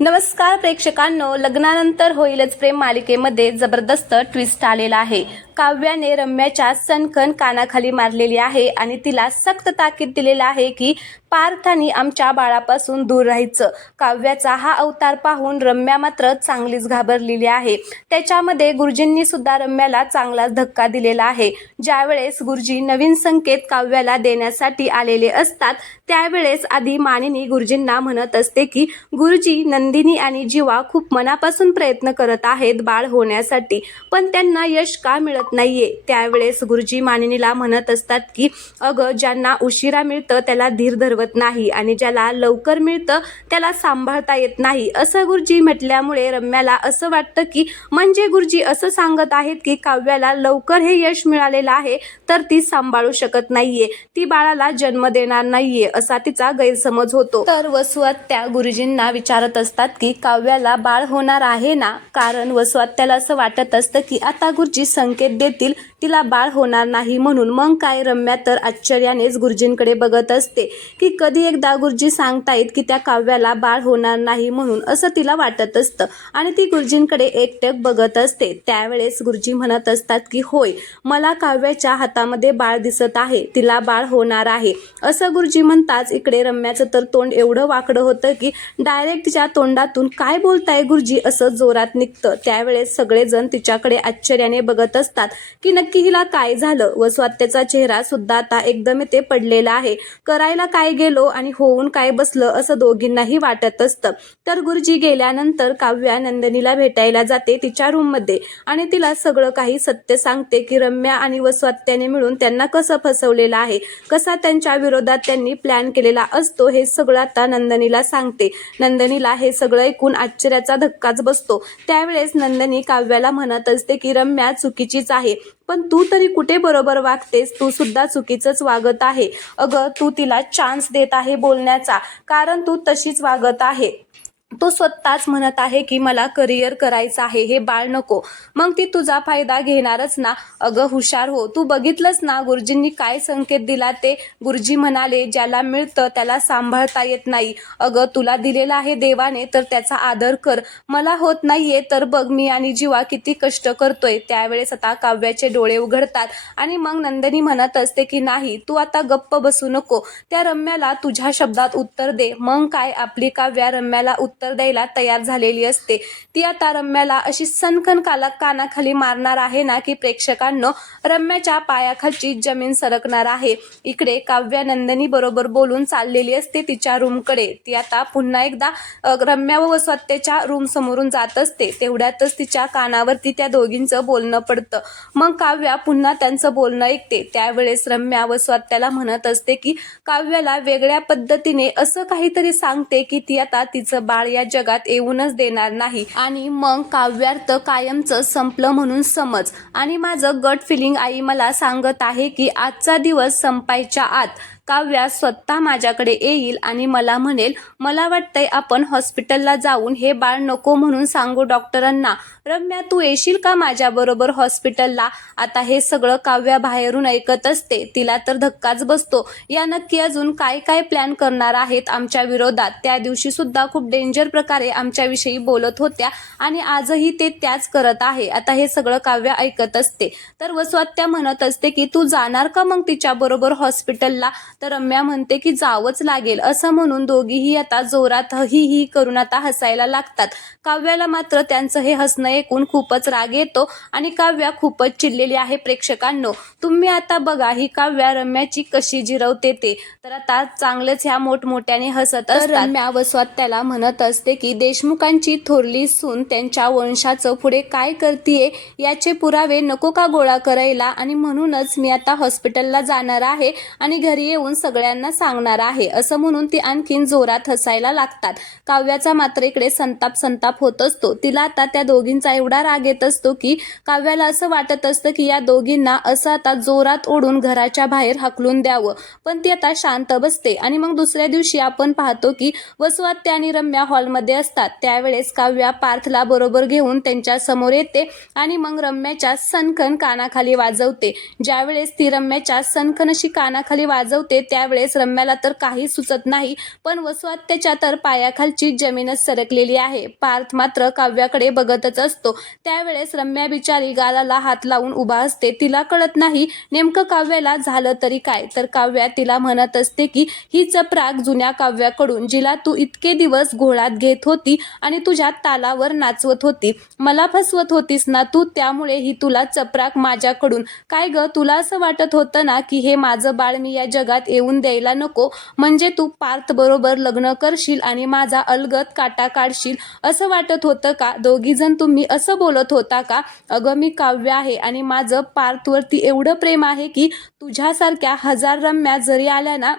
नमस्कार प्रेक्षकांनो, लग्नानंतर होईलच प्रेम मालिकेमध्ये जबरदस्त ट्विस्ट आलेला आहे। काव्याने रम्याच्या सनकन कानाखाली मारलेली आहे आणि तिला सक्त ताकीद दिलेला आहे की पार्थाने आमच्या बाळापासून दूर राहायचं। काव्याचा हा अवतार पाहून रम्या मात्र चांगलीच घाबरलेली आहे। त्याच्यामध्ये गुरुजींनी सुद्धा रम्याला चांगलाच धक्का दिलेला आहे। ज्यावेळेस गुरुजी नवीन संकेत काव्याला देण्यासाठी आलेले असतात त्यावेळेस आधी मानिनी गुरुजींना म्हणत असते की गुरुजी, नंदिनी आणि जीवा खूप मनापासून प्रयत्न करत आहेत बाळ होण्यासाठी, पण त्यांना यश का मिळत नाहीये। त्यावेळेस गुरुजी मानिनीला म्हणत असतात की अगं, ज्यांना उशिरा मिळतं त्याला धीर धरवत नाही आणि ज्याला लवकर मिळतं त्याला सांभाळता येत नाही, असं गुरुजी म्हटल्यामुळे रम्याला असं वाटतं की म्हणजे गुरुजी असं सांगत आहेत की काव्याला लवकर हे यश मिळालेलं आहे तर ती सांभाळू शकत नाहीये, ती बाळाला जन्म देणार नाहीये असा तिचा गैरसमज होतो। तर वसुआत्या गुरुजींना विचारत असतात की काव्याला बाळ होणार आहे ना, कारण वसुआत्याला असं वाटत असतं की आता गुरुजी संकेत देतील तिला बाळ होणार नाही म्हणून। मग काय, रम्या तर आश्चर्यानेच गुरुजींकडे बघत असते की कधी एकदा गुरुजी सांगतायत की त्या काव्याला बाळ होणार नाही म्हणून, असं तिला वाटत असतं आणि ती गुरुजींकडे एकटक बघत असते। त्यावेळेस गुरुजी म्हणत असतात की होय, मला काव्याच्या हातामध्ये बाळ दिसत आहे, तिला बाळ होणार आहे असं गुरुजी म्हणताच इकडे रम्याचं तर तोंड एवढं वाकडं होतं की डायरेक्ट तिच्या तोंडातून काय बोलताय गुरुजी असं जोरात निघतं। त्यावेळेस सगळेजण तिच्याकडे आश्चर्याने बघत असतात की नक्की हिला काय झालं। वसुआत्याचा चेहरा सुद्धा आता एकदम ते पडलेला आहे, करायला काय गेलो आणि होऊन काय बसलं असं दोघींनाही वाटत असतं। तर गुरुजी गेल्यानंतर काव्या नंदिनीला भेटायला जाते तिच्या रूम मध्ये आणि तिला सगळं काही सत्य सांगते की रम्या आणि वसुआत्याने मिळून त्यांना कसं फसवलेलं आहे, कसा त्यांच्या विरोधात त्यांनी प्लॅन केलेला असतो, हे सगळं आता नंदिनीला सांगते। नंदिनीला हे सगळं ऐकून आश्चर्याचा धक्काच बसतो। त्यावेळेस नंदिनी काव्याला म्हणत असते की रम्या चुकीचीच आहे, पण तू तरी कुठे बरोबर वागतेस, तू सुद्धा चुकीचंच वागत आहे। अगं, तू तिला चान्स देत आहे बोलण्याचा, कारण तू तशीच वागत आहे। तो स्वतःच म्हणत आहे की मला करिअर करायचं आहे, हे बाळ नको, मग ती तुझा फायदा घेणारच ना। अगं हुशार हो, तू बघितलंस ना गुरुजींनी काय संकेत दिला ते। गुरुजी म्हणाले ज्याला मिळतं त्याला सांभाळता येत नाही। अगं, तुला दिलेला आहे देवाने तर त्याचा आदर कर, मला होत नाहीये तर बघ मी आणि जीवा किती कष्ट करतोय। त्यावेळेस आता काव्याचे डोळे उघडतात आणि मग नंदिनी म्हणत असते की नाही, तू आता गप्प बसू नको, त्या रम्याला तुझ्या शब्दात उत्तर दे। मग काय, आपली काव्या रम्याला उत्तर द्यायला तयार झालेली असते। ती आता रम्याला अशी सनकन कानाखाली मारणार आहे ना की प्रेक्षकांनो, रम्याच्या पायाखालची जमीन सरकणार आहे। इकडे काव्या नंदिनी बरोबर बोलून चाललेली असते तिच्या रूमकडे। ती आता पुन्हा एकदा रम्या व वसुआत्याच्या रूम समोरून जात असते, तेवढ्यातच तिच्या कानावरती त्या दोघींचं बोलणं पडतं। मग काव्या पुन्हा त्यांचं बोलणं ऐकते। त्यावेळेस रम्या वसुआत्याला म्हणत असते की काव्याला वेगळ्या पद्धतीने असं काहीतरी सांगते की ती आता तिचं बाळ या जगात येऊनच देणार नाही आणि मग काव्यार्थ कायमचं संपलं म्हणून समज। आणि माझं गट फिलिंग आई मला सांगत आहे की आजचा दिवस संपायच्या आत काव्या स्वतः माझ्याकडे येईल आणि मला म्हणेल मला वाटतंय आपण हॉस्पिटलला जाऊन हे बाळ नको म्हणून सांगू डॉक्टरांना। रम्या, तू येशील का माझ्या बरोबर हॉस्पिटलला। आता हे सगळं काव्या बाहेरून ऐकत असते, तिला तर धक्काच बसतो। या नक्की अजून काय काय प्लॅन करणार आहेत आमच्या विरोधात। त्या दिवशी सुद्धा खूप डेंजर प्रकारे आमच्याविषयी बोलत होत्या आणि आजही ते त्याच करत आहे। आता हे सगळं काव्या ऐकत असते। तर वसुआत्या म्हणत असते की तू जाणार का मग तिच्या बरोबर हॉस्पिटलला। तर रम्या म्हणते की जावंच लागेल असं म्हणून दोघीही आता जोरात ही करून आता हसायला लागतात। काव्याला मात्र त्यांचं हे हसणं ऐकून खूपच राग येतो आणि काव्या खूपच चिडलेली आहे। प्रेक्षकांनो, तुम्ही आता बघा ही काव्या रम्याची कशी जिरवते ते। तर आता चांगलेच ह्या मोठमोठ्याने हसत असतात। रम्या वसुआत्याला म्हणत असते की देशमुखांची थोरली सून त्यांच्या वंशाचं पुढे काय करतीये याचे पुरावे नको का गोळा करायला, आणि म्हणूनच मी आता हॉस्पिटलला जाणार आहे आणि घरी येऊन सगळ्यांना सांगणार आहे असं म्हणून ती आणखीन जोरात हसायला लागतात। काव्याचा मात्र इकडे संताप होत असतो। तिला आता त्या दोघींचा एवढा राग येत असतो की काव्याला असं वाटत असतं की या दोघींना असं आता जोरात ओढून घराच्या बाहेर हाकलून द्यावं, पण ती आता शांत बसते। आणि मग दुसऱ्या दिवशी आपण पाहतो की वसुआत्या आणि रम्या हॉलमध्ये असतात। त्यावेळेस काव्या पार्थला बरोबर घेऊन त्यांच्या समोर येते आणि मग रम्याच्या सनकन कानाखाली वाजवते। ज्यावेळेस ती रम्याच्या सनकन अशी कानाखाली वाजवते होते त्यावेळेस रम्याला तर काही सुचत नाही, पण वसुहत्याच्या तर पायाखालची जमीनच सरकलेली आहे. पार्थ मात्र काव्याकडे बघतच असतो. त्यावेळेस रम्या बिचारी गालाला हात लावून उभा असते. तिला कळत नाही नेमकं काव्याला झालं तरी काय. तर काव्या तिला म्हणत असते की ही चपराक जुन्या काव्याकडून, जिला तू इतके दिवस घोळात घेत होती आणि तुझ्या तालावर नाचवत होती. मला फसवत होतीस ना तू, त्यामुळे ही तुला चपराक माझ्याकडून. काय ग, तुला असं वाटत होतं ना की हे माझं बाळ मी या जगात येऊन द्यायला नको, म्हणजे तू पार्थ बरोबर लग्न करशील आणि माझा अलगद काटा काढशील, असं वाटत होतं का? दोघी जण तुम्ही असं बोलत होता का? अगं मी काव्य आहे आणि माझं पार्थवरती एवढं प्रेम आहे की तुझ्यासारख्या 1000 रम्या जरी आल्या ना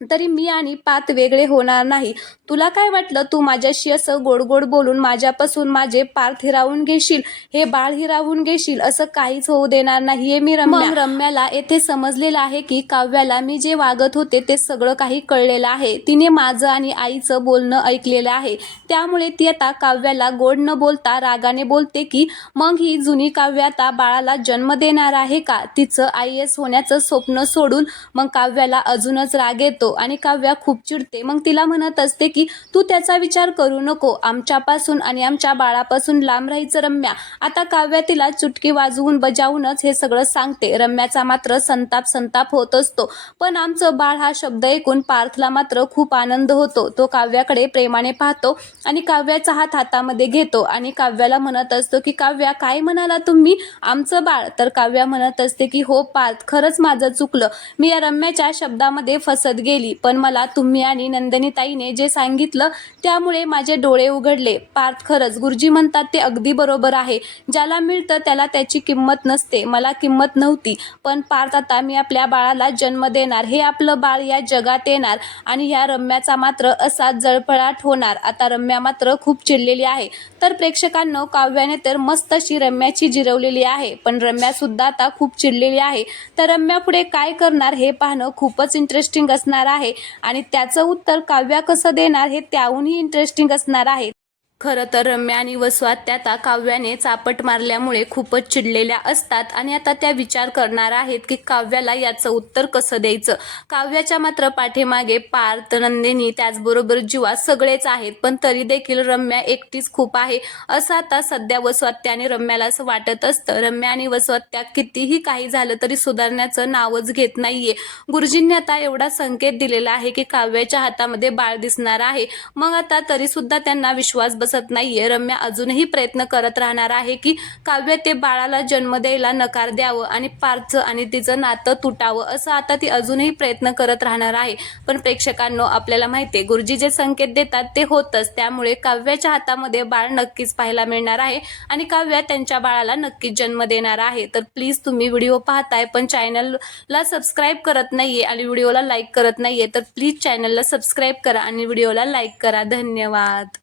तरी मी आणि पार्थ वेगळे होणार नाही. तुला काय वाटलं तू माझ्याशी असं गोड गोड बोलून माझ्यापासून माझे पार्थ हिरावून घेशील, हे बाळ हिरावून घेशील? असं काहीच होऊ देणार नाहीये मी रम्या. मग रम्याला येथे समजलेलं आहे की काव्याला मी जे वागत होते ते सगळं काही कळलेलं आहे. तिने माझं आणि आईचं बोलणं ऐकलेलं आहे. त्यामुळे ती आता काव्याला गोड न बोलता रागाने बोलते की मग ही जुनी काव्य आता बाळाला जन्म देणार आहे का? तिचं IAS होण्याचं स्वप्न सोडून मग काव्याला अजूनच राग येतो आणि काव्या खूप चिडते. मग तिला म्हणत असते की तू त्याचा विचार करू नको, आमच्यापासून आणि आमच्या बाळापासून लांब राहायचं रम्या. आता काव्या तिला चुटकी वाजवून बजावूनच हे सगळं सांगते. रम्याचा मात्र संताप होत असतो. पण आमचं बाळ हा शब्द ऐकून पार्थला मात्र खूप आनंद होतो. तो काव्याकडे प्रेमाने पाहतो आणि काव्याचा हात हातामध्ये घेतो आणि काव्याला म्हणत असतो की काव्या, काय म्हणाला तुम्ही, आमचं बाळ? तर काव्या म्हणत असते की हो पार्थ, खरंच माझं चुकलं, मी या रम्याच्या शब्दामध्ये फसत गेली. पण मला तुम्ही आणि नंदिनीताईने जे सांगितलं त्यामुळे माझे डोळे उघडले. पार्थ, खरंच गुरुजी म्हणतात ते अगदी बरोबर आहे. ज्याला मिळतं त्याला त्याची किंमत नसते. मला किंमत नव्हती. पण पार्थ, आता मी आपल्या बाळाला जन्म देणार. हे आपलं बाळ या जगात येणार आणि ह्या रम्याचा मात्र असा जळफळाट होणार. आता रम्या मात्र खूप चिडलेली आहे. तर प्रेक्षकांनो, काव्याने तर मस्त अशी रम्याची जिरवलेली आहे, पण रम्या सुद्धा आता खूप चिडलेली आहे. तर रम्या पुढे काय करणार हे पाहणं खूपच इंटरेस्टिंग असणार आहे आणि त्याचं उत्तर काव्या कसं देणार हे त्याहूनही इंटरेस्टिंग असणार आहे. खरं तर रम्या आणि वसुहत्या आता काव्याने चापट मारल्यामुळे खूपच चिडलेल्या असतात आणि आता त्या विचार करणार आहेत की काव्याला याचं उत्तर कसं द्यायचं. काव्याच्या मात्र पाठीमागे पार्थ, नंदिनी, त्याचबरोबर जीवा सगळेच आहेत, पण तरी देखील रम्या एकटीच खूप आहे असं आता सध्या वसुहत्या आणि रम्याला असं वाटत असतं. रम्या आणि वसुहत्या कितीही काही झालं तरी सुधारण्याचं नावच घेत नाहीये. गुरुजींनी आता एवढा संकेत दिलेला आहे की काव्याच्या हातामध्ये बाळ दिसणार आहे. मग आता तरी सुद्धा त्यांना विश्वास बसत नाहीये. रम्या अजूनही प्रयत्न करत राहणार आहे की काव्य ते बाळाला जन्म द्यायला नकार द्यावं आणि पार्थचं आणि तिचं नातं तुटावं, असं आता ती अजूनही प्रयत्न करत राहणार आहे. पण प्रेक्षकांनो, आपल्याला माहितीये गुरुजी जे संकेत देतात ते होतच. त्यामुळे काव्याच्या हातामध्ये बाळ नक्कीच पाहायला मिळणार आहे आणि काव्या त्यांच्या बाळाला नक्कीच जन्म देणार आहे. तर प्लीज तुम्ही व्हिडिओ पाहताय पण चॅनलला सबस्क्राईब करत नाहीये आणि व्हिडिओला लाईक करत नाहीये, तर प्लीज चॅनलला सबस्क्राईब करा आणि व्हिडिओला लाईक करा. धन्यवाद.